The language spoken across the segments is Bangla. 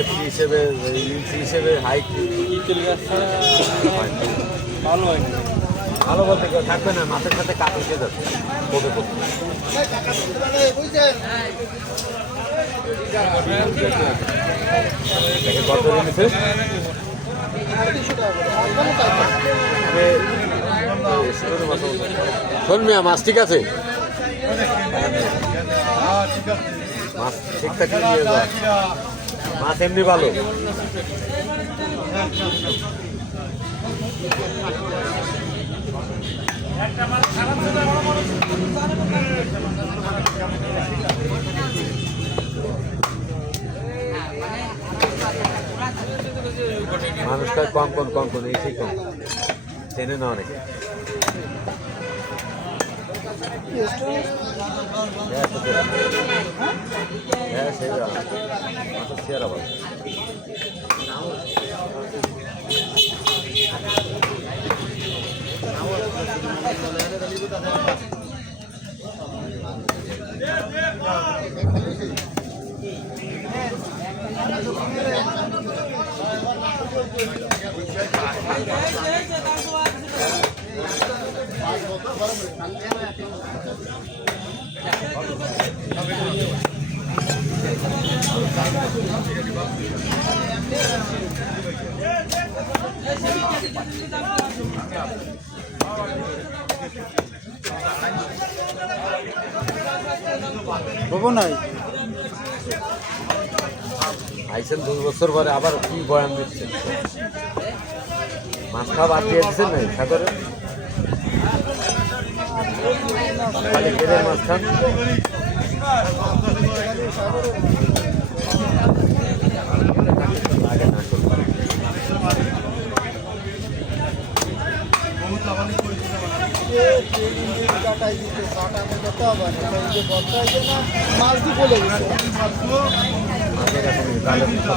এফসি হিসেবে ইঞ্চি হিসেবে হাইট ইটেল গাছটা ভালো হয় না। ভালো বলতে কেউ থাকবে না, মাছের সাথে কাপ উঠে যাচ্ছে কোপে কোপে। কত নিচ্ছে? শোন মিয়া, মাছ ঠিক আছে? মাছ ঠিকঠাক নিয়ে যাও, মাছ এমনি ভালো। মানুষটা কম কম কম কম এসেই কম চেনে না অনেকে। হ্যাঁ সেই চেয়ারা ভালো। বাবু নাই আইসেন 2 বছর পরে আবার কি বয়ান দিচ্ছেন? মাছ খাওয়া বাদ দিয়ে দিচ্ছেন না সাগরে? খালি কেদের মাছ খান? লাগে না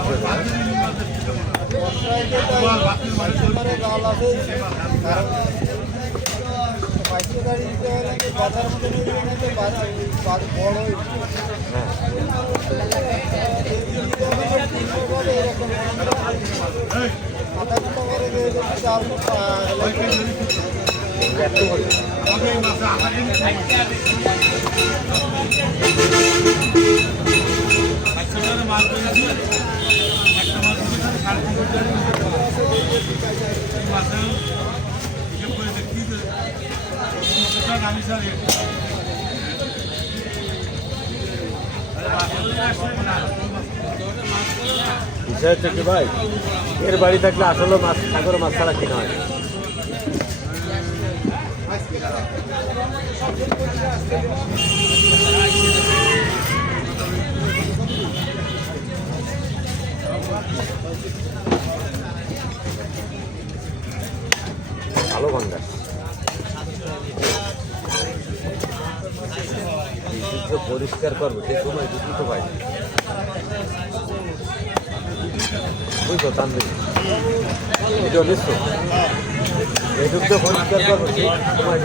বিষয় হচ্ছে কি ভাই, এর বাড়ি থাকলে আসলে মাছ সাগরে মাছ ছাড়া কিনা হয়। ভালো ভাঙ্গাস পরিষ্কার করবো সেই সময় দুটো তো পাই বুঝলো তান্ত্রিক ভিডিও নিশ্চয় এই দুটো পরিষ্কার করবো সেই সময়